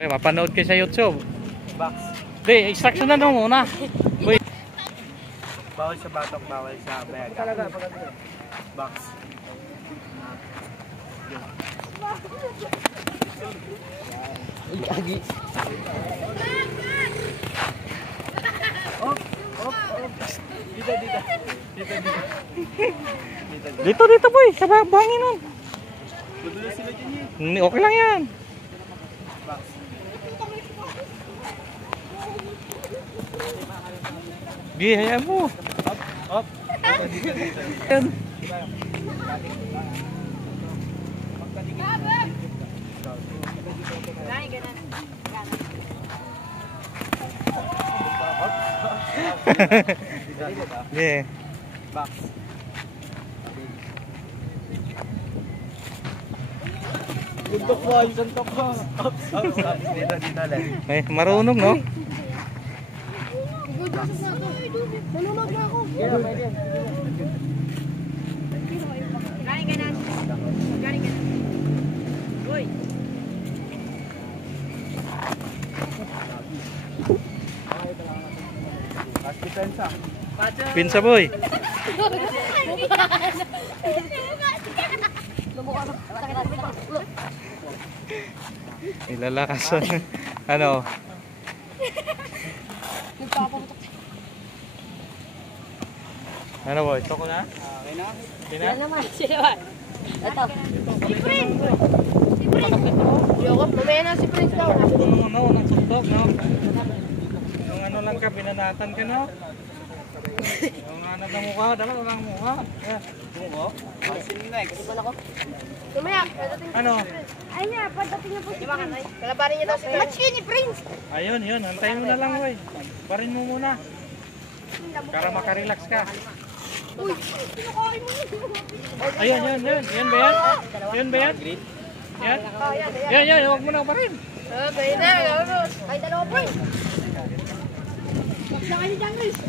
Mapanood kayo sa YouTube. Box. Di, extraction na nung muna. Uy. Bawal sa batok, bawal sa bag. Talaga, box. Uy, agi. Dito boy, sa bangin nun. Dudulo sila dyan eh. Okay lang yan. Box. Di, hayaan mo. Up. Yan. Yeah. Box. Suntok po, suntok po. Up. Dito lang. Ay, marunong no? Nanonood na ako. Galing ka na. Galing ka na. Uy. Pensa. Pinsa boy. Ilalakasan. Ano? Ano boy? Ito ko na? Okay na? Sina? naman. Sino? Ito. Si Prince. Si Prince. Yoko, mamaya na si Prince daw. No, nang suntok, no? Yung ano lang ka, binanatan ka, no? Yung ano ng mukha, dala lang mukha. Yeah. Bungo? Asin next. Mamaya, pagdating Ano? ay niya, pagdating na po si Prince. Kalabarin niya daw si Prince. Match ni Prince. Ayun, yun. Antayin mo na lang, boy. Parin mo muna. Para makarelax ka. Uy, kinakain mo yun. Ayun, yun. Yan ba yan? Yun ba yan? Yan? Yan. Huwag mo na pa rin. Pwede na, ay dalawa Prince. Huwag na kayo dyan, Prince.